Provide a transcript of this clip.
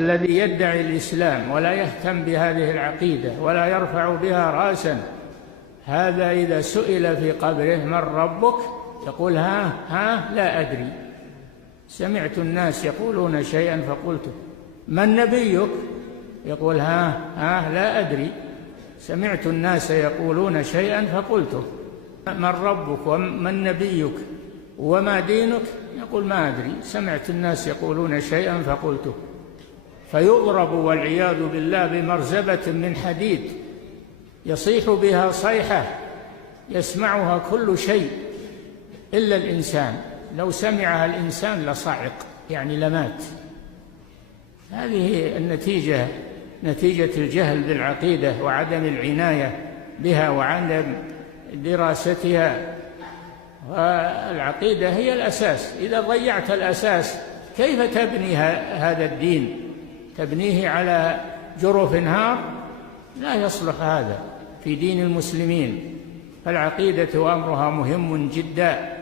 الذي يدعي الإسلام ولا يهتم بهذه العقيدة ولا يرفع بها رأسا، هذا إذا سئل في قبره من ربك يقول ها لا أدري، سمعت الناس يقولون شيئا فقلته. من نبيك؟ يقول ها لا أدري، سمعت الناس يقولون شيئا فقلته. من ربك ومن نبيك وما دينك؟ يقول ما أدري، سمعت الناس يقولون شيئا فقلته. فيضرب والعياذ بالله بمرزبة من حديد يصيح بها صيحة يسمعها كل شيء إلا الإنسان، لو سمعها الإنسان لصعق، يعني لمات. هذه النتيجة، نتيجة الجهل بالعقيدة وعدم العناية بها وعدم دراستها. والعقيدة هي الأساس، إذا ضيعت الأساس كيف تبني هذا الدين؟ تبنيه على جرف نهار؟ لا يصلح هذا في دين المسلمين. فالعقيدة أمرها مهم جدا.